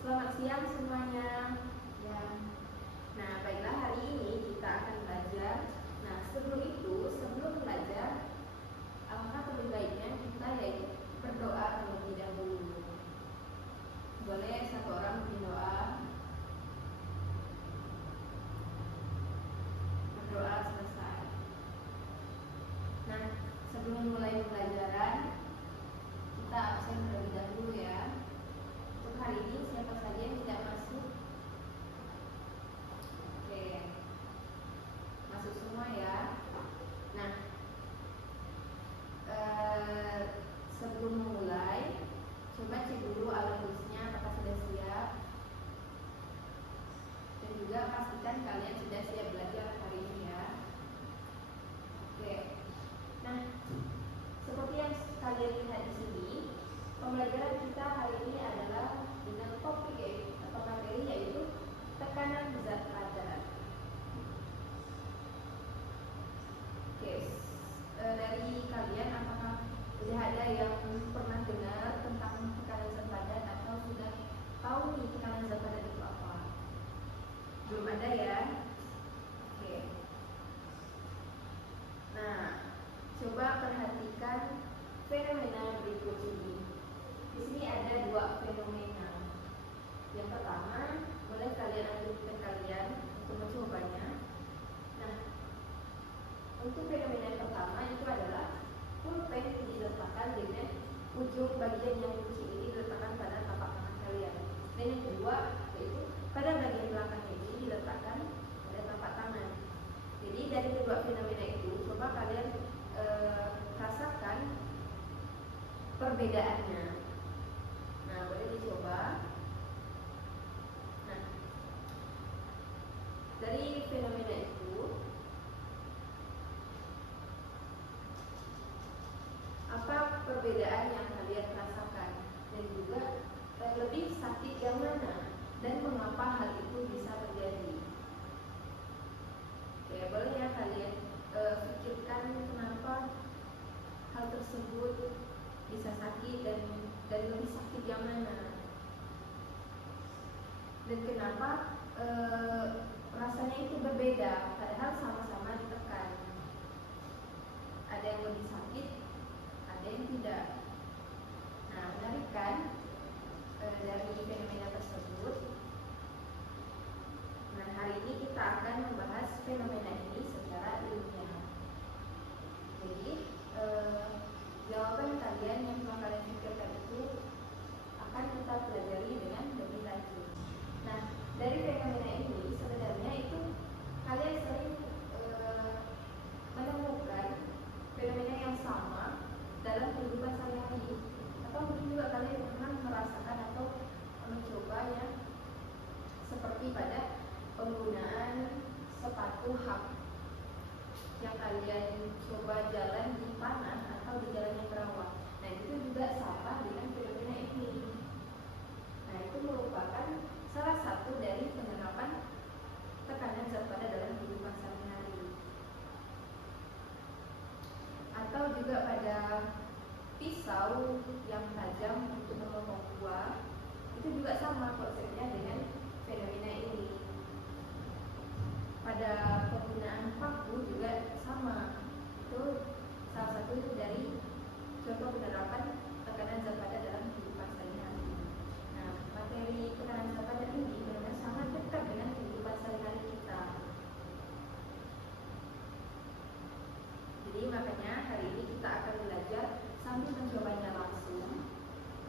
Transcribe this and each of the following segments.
Selamat siang semuanya. Ya. Nah, baiklah, hari ini kita akan belajar. Nah, sebelum belajar, alangkah lebih baiknya kita berdoa terlebih dahulu. Boleh satu orang berdoa. Berdoa selesai. Nah, sebelum mulai pembelajaran, kita absen terlebih dahulu ya. Untuk hari ini siapa saja yang tidak masuk? Oke, masuk semua ya. Nah, sebelum memulai, coba cek dulu alat tulisnya apakah sudah siap, dan juga pastikan kalian sudah siap belajar hari ini ya. Oke. Nah, seperti yang kalian lihat di sini, pembelajaran kita hari ini adalah dengan topik atau materi yaitu tekanan zat padat. Oke, dari kalian apakah sudah ada yang pernah dengar tentang tekanan zat padat atau sudah tahu nih tekanan zat padat itu apa? Belum ada ya? Oke. Nah, coba perhatikan fenomena berikut ini. Di sini ada dua fenomena. Yang pertama, boleh kalian ambil pen kalian untuk mencobanya. Nah, untuk fenomena yang pertama itu adalah pulpen diletakkan dengan ujung bagian yang kecil ini diletakkan pada tapak tangan kalian. Dan yang kedua yaitu pada bagian belakangnya ini diletakkan pada tapak tangan. Jadi dari kedua fenomena itu coba kalian rasakan perbedaannya. Nah, boleh dicoba. Nah, dari fenomena itu apa perbedaan yang kalian rasakan dan juga lebih sakit yang mana dan mengapa hal itu bisa terjadi. Ya, boleh ya kalian pikirkan kenapa hal tersebut bisa sakit dan lebih sakit yang mana, dan kenapa rasanya itu berbeda padahal sama-sama ditekan. Ada yang lebih sakit, ada yang tidak. Nah, menarik kan dari fenomena tersebut. Nah, hari ini kita akan membahas fenomena ini secara ilmiah. Jadi jawaban kalian yang telah kalian pikirkan itu akan kita pelajari dengan lebih lanjut. Nah, dari fenomena ini sebenarnya itu kalian sering menemukan fenomena yang sama dalam kehidupan sehari-hari, atau mungkin juga kalian pernah merasakan atau mencobanya, seperti pada penggunaan sepatu hak yang kalian coba jalan di panas atau di jalan yang rawan. Nah, itu juga sama dengan fenomena ini. Nah, itu merupakan salah satu dari penerapan tekanan zat padat dalam kehidupan sehari-hari. Atau juga pada pisau yang tajam untuk memotong buah, itu juga sama konsepnya dengan fenomena ini. Pada penggunaan paku juga sama. Itu salah satu dari contoh penerapan tekanan zat padat dalam kehidupan sehari-hari. Nah, materi tekanan zat padat ini benar-benar sangat dekat dengan kehidupan sehari-hari kita. Jadi makanya hari ini kita akan belajar sambil mencobanya langsung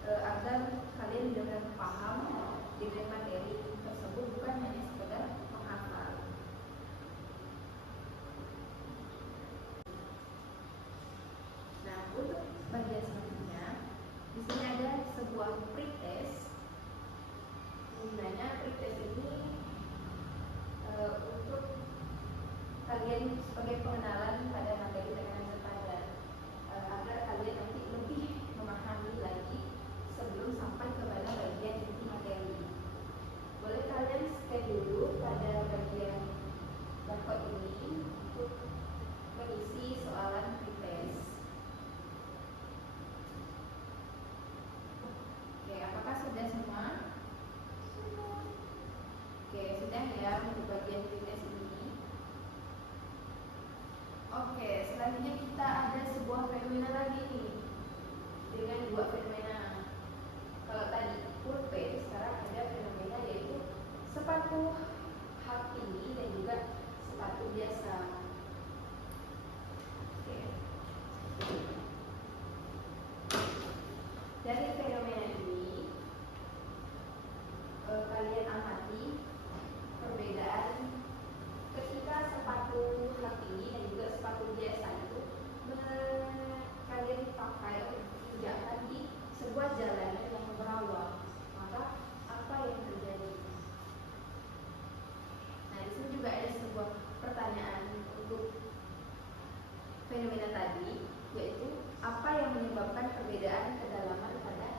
agar kalian benar-benar paham dengan materi tersebut, bukan hanya sekedar menghafal. Nah, untuk bagian selanjutnya mudah ya untuk bagian fitness ini. Oke, selanjutnya kita ada sebuah fenomena lagi nih dengan dua fenomena. Kalau tadi pulpen, sekarang ada fenomena yaitu sepatu hak tinggi dan juga sepatu biasa. Oke. Dari fenomena ini kalian amati perbedaan ketika sepatu hak tinggi dan juga sepatu biasa itu kalian pakai atau diinjakkan di sebuah jalanan yang berawal, maka apa yang terjadi? Nah, di sini juga ada sebuah pertanyaan untuk fenomena tadi, yaitu apa yang menyebabkan perbedaan kedalaman pada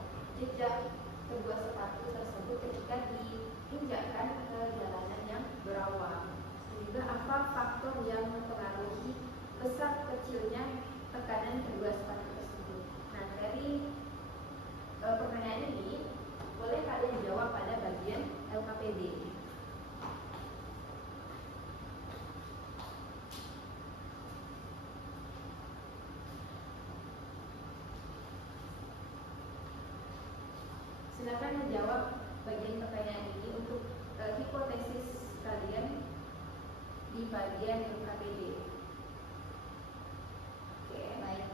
jejak sebuah sepatu tersebut ketika diinjakkan ke jalanan yang berawal, dan juga apa faktor yang mempengaruhi besar kecilnya tekanan kedua sepatu tersebut. Nah, dari pertanyaan ini boleh kalian jawab pada bagian LKPD. Silakan menjawab bagian pertanyaan ini untuk hipotesis kalian di bagian LKPD. Oke, baik.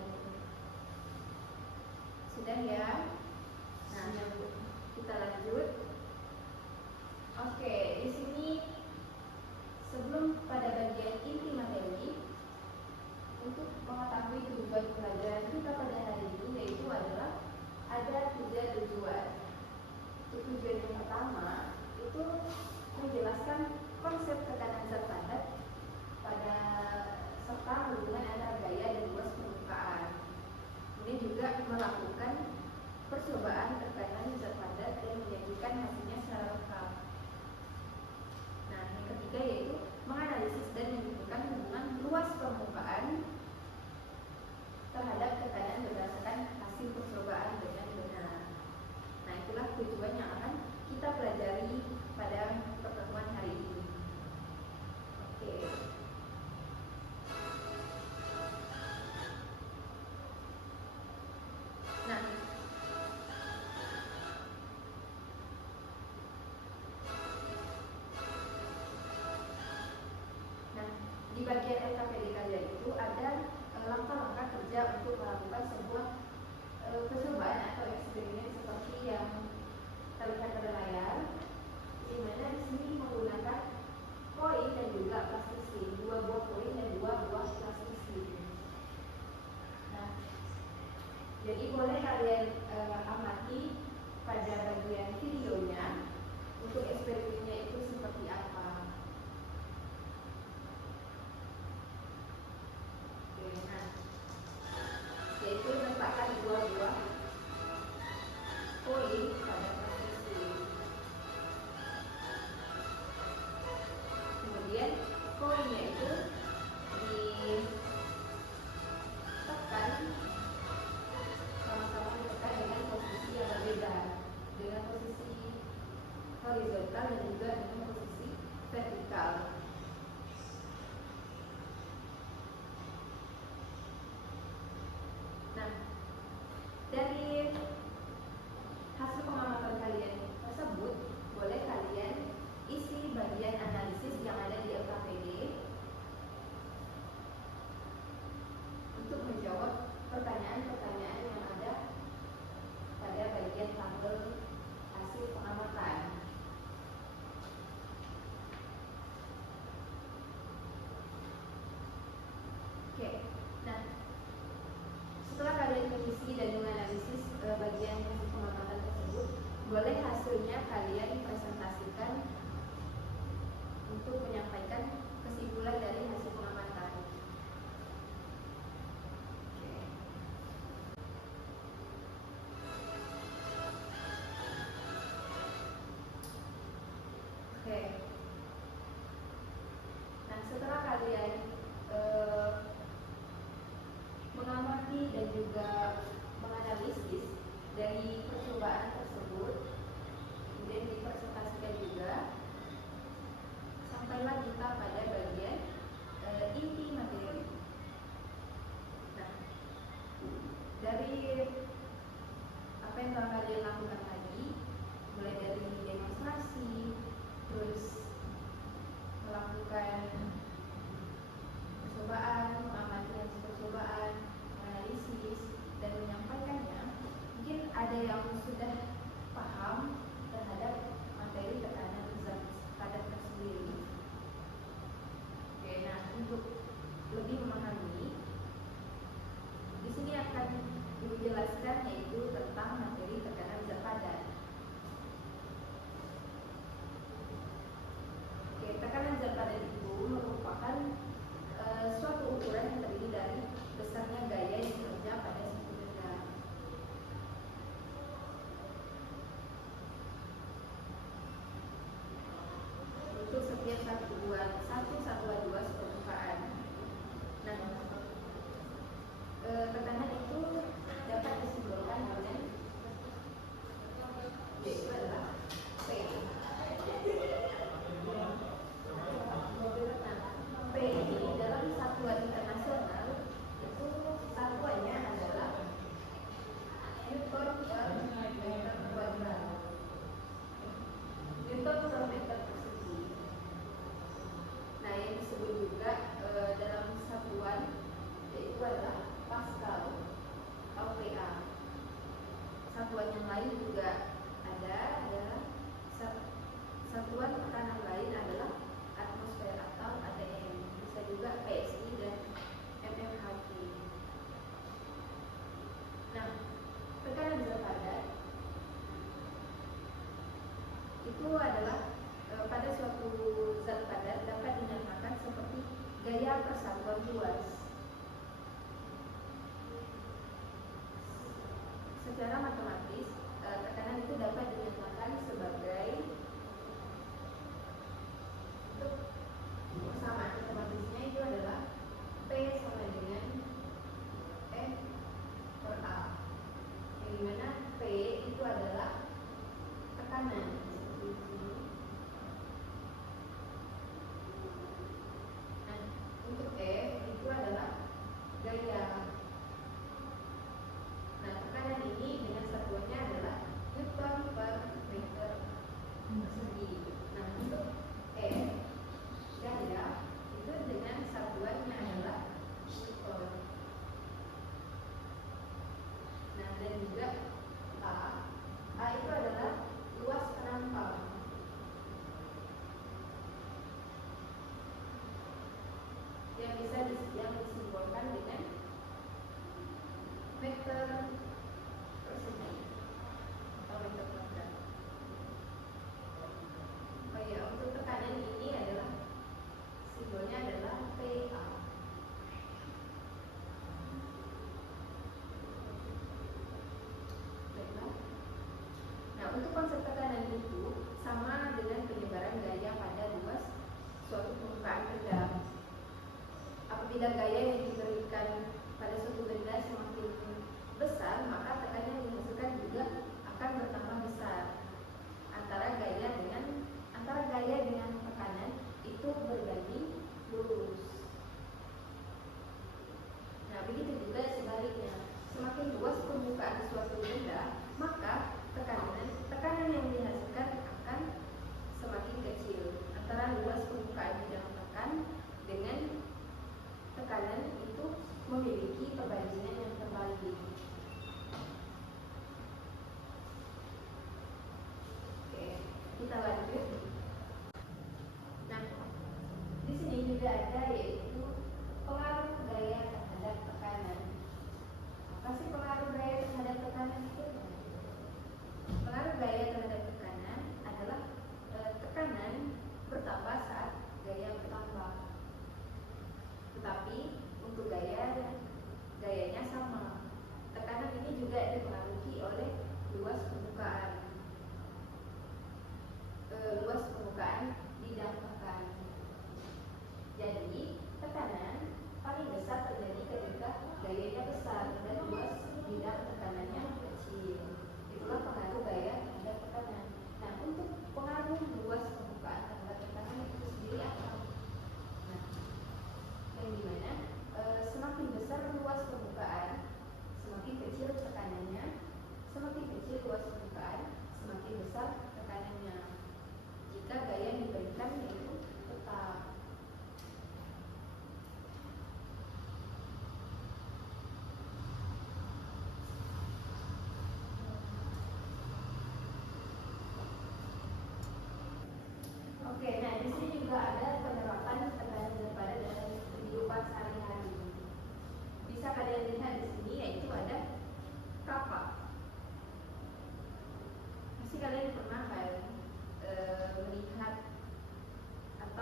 Sudah ya? Nah, kita lanjut. Oke, di sini sebelum pada bagian inti materi, untuk mengetahui tujuan pelajaran kita pada hari ini, yaitu adalah ada 3 tujuan. Tujuan yang pertama itu menjelaskan konsep tekanan zat padat pada serta hubungan antara gaya dan luas permukaan. Kemudian juga melakukan percobaan tekanan zat padat dan menyajikan hasilnya secara lengkap. Nah, yang ketiga yaitu menganalisis dan menentukan hubungan luas permukaan terhadap tekanan berdasarkan hasil percobaan dengan benar. Nah, itulah tujuan yang akan kita pelajari pada pertemuan hari ini. Oke. Nah, di bagian LKPD kalian itu ada langkah-langkah kerja untuk melakukan sebuah percobaan atau eksperimen seperti yang terlihat pada layar, di mana di sini menggunakan koin dan juga plastisin, 2 buah koin dan 2 buah plastisin. Nah, jadi boleh kalian amati pada bagian videonya untuk eksperimennya itu seperti apa. Oke, nah, yaitu letakkan 2 buah koin pada plastisin. Kemudian koinnya itu ditekan, sama-sama ditekan dengan posisi yang berbeda, dengan posisi horizontal dan juga dengan posisi vertikal. Nah, dari hasil pengamatan kalian tersebut, boleh kalian isi bagian analisis yang ada di LKPD untuk menjawab pertanyaan-pertanyaan yang ada pada bagian tabel hasil pengamatan. Oke, nah, setelah kalian mengisi dan menganalisis bagian hasil pengamatan tersebut, boleh hasilnya kalian presentasikan untuk menyampaikan kesimpulan dari hasil pengamatan. Oke. Nah, setelah kalian mengamati dan juga menganalisis dari percobaan tersebut, kemudian dipresentasikan juga, yang sudah paham terhadap materi tekanan zat padat tersendiri. Oke, nah untuk lebih memahami, di sini akan dijelaskan yaitu tentang materi tekanan zat padat. Oke, tekanan zat padat itu merupakan suatu ukuran yang terdiri dari besarnya gaya yang bekerja pada suatu benda. Untuk setiap satuan luas permukaan. Nah, tekanan itu dapat disimbolkan dengan yaitu adalah P. Nah, P ini dalam satuan internasional itu satuannya adalah Newton per meter kuadrat. Newton per meter persegi. Nah, yang disebut juga dalam satuan yaitu adalah Pascal atau PA. Satuan yang lain juga adalah satuan tekanan lain adalah atmosfer atau ATM. Bisa juga PSI dan mmHg. Nah, tekanan zat padat itu adalah pada suatu zat padat dapat dinyatakan seperti gaya persatuan luas. Secara matematis, tekanan itu dapat dinyatakan sebagai untuk persamaan matematisnya itu adalah P sama dengan M per A, yang dimana P itu adalah tekanan seperti ini. Nah, untuk F itu adalah gaya. Nah, tekanan ini dengan satuannya adalah Newton per meter persegi. Nah, untuk F gaya itu dengan satuannya adalah Newton. Nah, dan juga A itu adalah luas penampang. Yang disimbolkan dengan meter persegi atau meter kuadrat. Oh ya, untuk tekanan ini adalah simbolnya adalah PA. Baiklah. Nah, untuk konsep tekanan itu sama dengan penyebaran gaya pada luas suatu permukaan benda. Apabila gaya yang diberikan pada suatu benda semakin besar, maka tekanan yang dihasilkan juga akan bertambah besar. Antara gaya dengan tekanan itu berbanding lurus. Nah, begitu juga sebaliknya. Semakin luas permukaan suatu benda, maka tekanan yang dihasilkan akan semakin kecil. Antara luas permukaan bidang tekan dengan tekanan itu memiliki perbandingan yang terbalik. Oke, kita lanjut. Nah, di sini juga ada yaitu pengaruh gaya terhadap tekanan. Apa sih pengaruh gaya terhadap tekanan itu? Pengaruh gaya terhadap tekanan adalah tekanan bertambah saat gaya bertambah. Tetapi untuk gayanya sama. Tekanan ini juga dipengaruhi oleh luas permukaan. Luas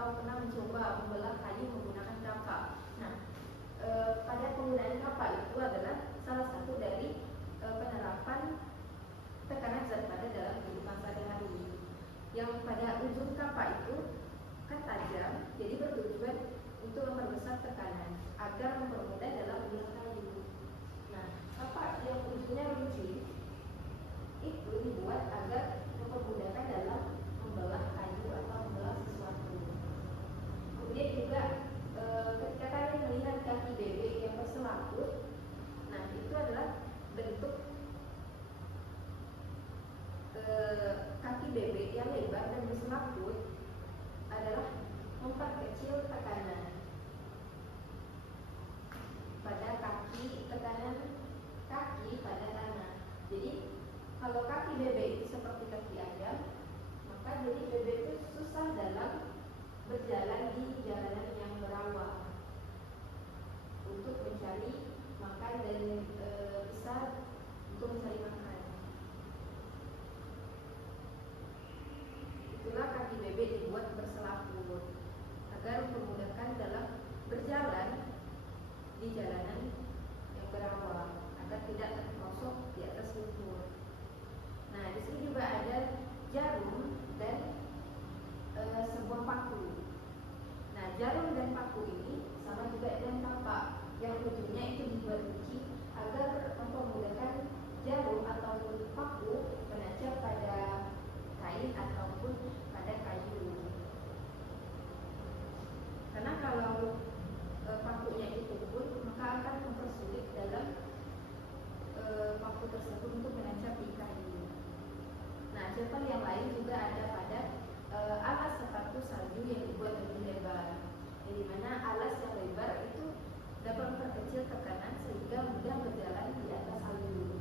atau pernah mencoba membelah kayu menggunakan kapak. Nah, pada penggunaan kapak itu adalah salah satu dari penerapan tekanan zat padat dalam kehidupan sehari-hari. Yang pada ujung kapak itu kan tajam, jadi bertujuan untuk memperbesar tekanan agar mempermudah dalam membelah kayu. Nah, kapak yang ujungnya runcing itu dibuat agar mempermudahkan dalam membelah kayu atau membelah sesuatu. Kemudian juga ketika kalian melihat kaki bebek yang berselaput, nah itu adalah bentuk kaki bebek yang lebar dan berselaput adalah memperkecil tekanan pada kaki, tekanan kaki pada tanah. Jadi kalau kaki bebek itu seperti kaki ayam, maka jadi bebek itu susah dalam berjalan di jalanan yang berawal untuk mencari makan dan bisa untuk mencari makan. Itulah kaki bebek dibuat berselaput agar memudahkan dalam berjalan di jalanan yang berawal agar tidak terperosok di atas lumpur. Nah, di sini juga ada jarum dan sebuah paku. Nah, jarum dan paku ini sama juga dengan kapak yang ujungnya itu dibuat kunci agar mempermudahkan jarum ataupun paku menancap pada kain ataupun pada kayu. Karena kalau pakunya itu pun maka akan mempersulit dalam paku tersebut untuk menancap di kayu. Nah, contoh yang lain juga ada pada alas sepatu salju yang dibuat lebih lebar, di mana alas yang lebar itu dapat memperkecil tekanan sehingga mudah berjalan di atas salju.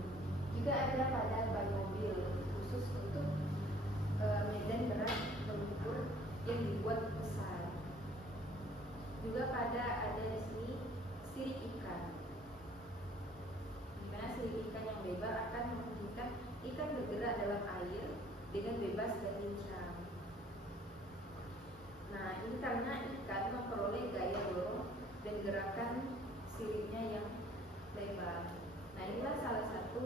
Juga ada pada ban mobil khusus untuk medan berat berlumpur yang dibuat besar. Juga ada di sini sirik ikan, di mana sirik ikan yang lebar akan memungkinkan ikan bergerak dalam air dengan bebas dan lincah. Nah, ini karena ikan memperoleh gaya dorong dan gerakan siripnya yang lebar. Nah, inilah salah satu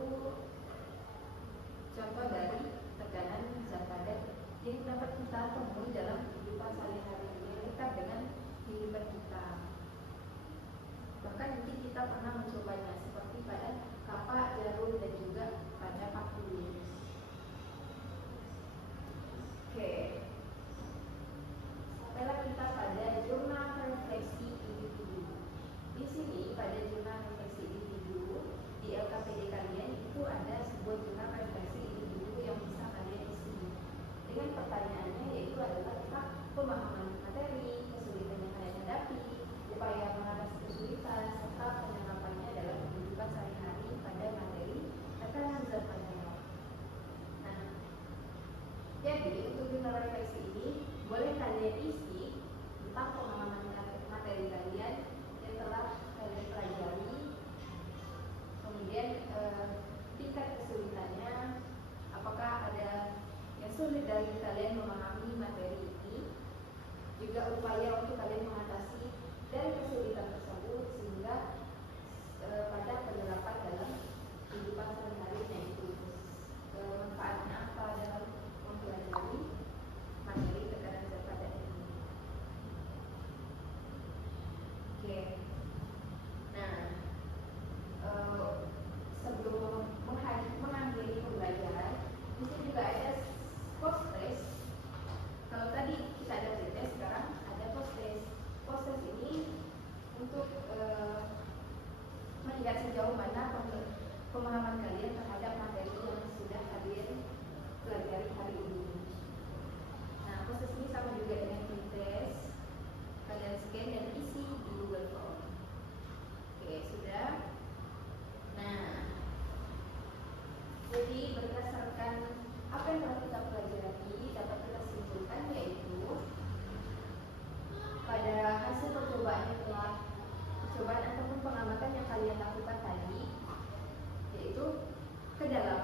contoh dari tekanan zat padat yang dapat kita temui dalam kehidupan sehari-hari yang dekat dengan kehidupan kita. Bahkan mungkin kita pernah mencobanya seperti pada kapak, jarum, dan juga pada paku. Oke. Sampailah kita pada jurnal refleksi individu. Di sini pada jurnal refleksi individu di LKPD kalian itu ada sebuah jurnal refleksi individu yang bisa kalian isi dengan pertanyaannya, yaitu adalah tentang pemahaman materi, kesulitan yang kalian hadapi, upaya mengatasi kesulitan, serta penerapannya dalam kehidupan sehari-hari pada materi tekanan zat padat. Nah, jadi untuk jurnal refleksi ini boleh kalian isi tentang pemahaman materi kalian yang telah kalian pelajari, kemudian tingkat kesulitannya, apakah ada yang sulit dari kalian memahami materi ini, juga upaya untuk kalian mengatasi dari kesulitan tersebut sehingga pada penerapan dalam kehidupan sehari-hari, yaitu manfaatnya apa dalam mempelajari materi tekanan zat padat ini. Oke. Nah, sebelum mengakhiri pembelajaran, di sini juga ada post test. Kalau tadi kita ada pretest, sekarang ada post test. Post test ini untuk melihat sejauh mana pemahaman kalian terhadap materi yang sudah kalian pelajari hari ini. Nah, proses ini sama juga dengan pretest. Kalian scan dan isi di Google Form. Oke, sudah. Nah, jadi berdasarkan apa yang telah kita pelajari, dapat kita simpulkan yaitu pada hasil percobaan ataupun pengamatan yang kalian lakukan tadi, yaitu kedalaman